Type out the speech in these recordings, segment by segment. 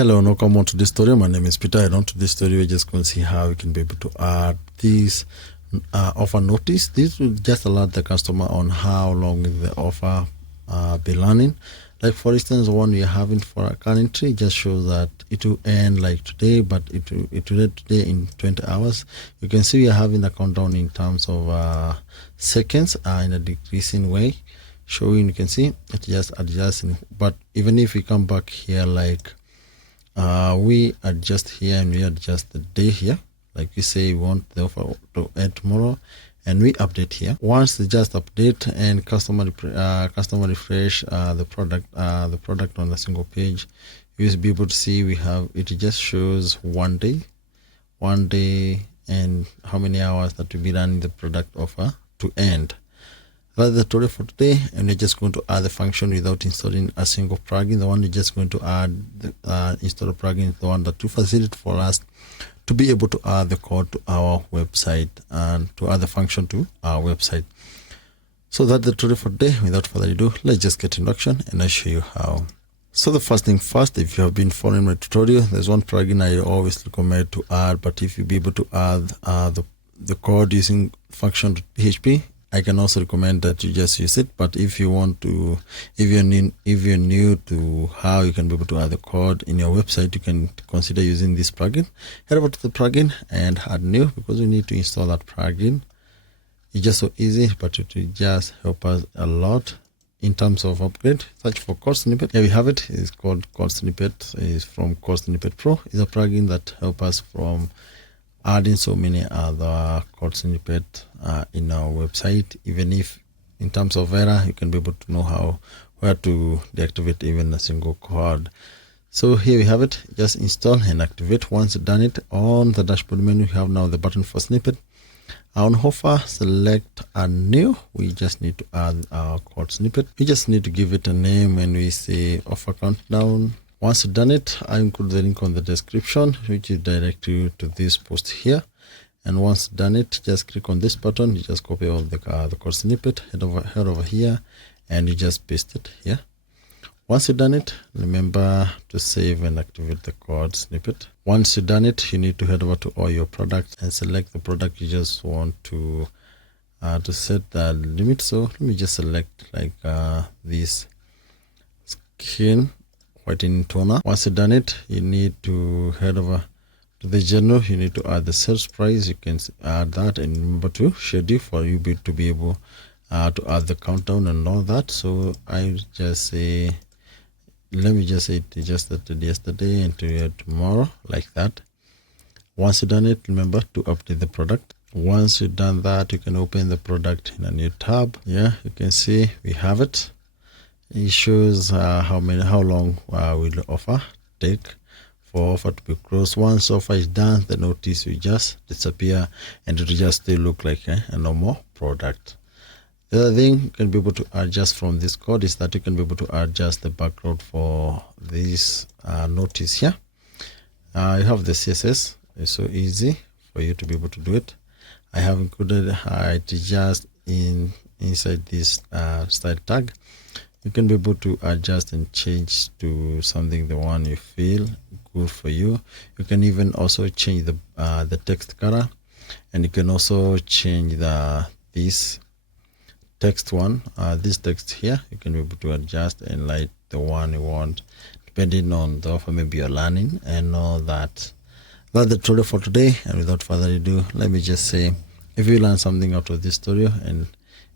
Hello and welcome on to this tutorial. My name is Peter, and on to this tutorial we're just going to see how we can be able to add this offer notice. This will just alert the customer on how long the offer be running. Like for instance, the one we are having for our currently just shows that it will end like today, but it will end today in 20 hours. You can see we are having a countdown in terms of seconds in a decreasing way. Showing, you can see it just adjusting. But even if we come back here, like we adjust here and we adjust the day here, like we say we want the offer to end tomorrow, and we update here. Once they just update and customer refresh the product on a single page, you will be able to see we have it just shows one day and how many hours that will be running the product offer to end. That's the tutorial for today, and we're just going to add the function without installing a single plugin. The one we're just going to add install a plugin is the one that will facilitate for us to be able to add the code to our website and to add the function to our website. So that's the tutorial for today. Without further ado, let's just get introduction and I'll show you how. So the first thing first, if you have been following my tutorial, there's one plugin I always recommend to add, but if you be able to add the code using function.php, I can also recommend that you just use it. But if you want to, if you're new to how you can be able to add the code in your website, you can consider using this plugin. Head over to the plugin and add new, because we need to install that plugin. It's just so easy, but it will just help us a lot in terms of upgrade. Search for Code Snippet. Here we have it. It's called Code Snippet. It's from Code Snippet Pro. It's a plugin that helps us from adding so many other code snippet in our website. Even if in terms of error, you can be able to know where to deactivate even a single code. So here we have it. Just install and activate. Once done it, on the dashboard menu, we have now the button for snippet. On offer, select a new. We just need to add our code snippet. We just need to give it a name, and we say offer countdown. Once you've done it, I include the link on the description, which will direct you to this post here. And once done it, just click on this button. You just copy all the code snippet, head over here, and you just paste it here. Once you've done it, remember to save and activate the code snippet. Once you've done it, you need to head over to all your products and select the product you just want to set the limit. So let me just select like this skin whitening toner. Once you've done it, you need to head over to the general. You need to add the sales price. You can add that, and remember to schedule for you to be able to add the countdown and all that. So I just say, let me just say it just started yesterday and to tomorrow, like that. Once you've done it, remember to update the product. Once you've done that, you can open the product in a new tab. Yeah, you can see we have it. It shows how long will the offer take for offer to be closed. Once offer is done, the notice will just disappear and it will just still look like a normal product. The other thing you can be able to adjust from this code is that you can be able to adjust the background for this notice here. You have the CSS. It's so easy for you to be able to do it. I have included it just inside this style tag. You can be able to adjust and change to something the one you feel good for you. You can even also change the text color, and you can also change this text one. This text here, you can be able to adjust and light the one you want, depending on the offer maybe you're learning and all that. That's the tutorial for today, and without further ado, let me just say, if you learned something out of this tutorial, and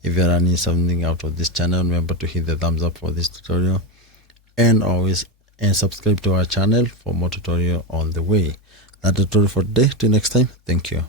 if you're learning something out of this channel, remember to hit the thumbs up for this tutorial, and subscribe to our channel for more tutorial on the way. That's the tutorial for today. Till next time, thank you.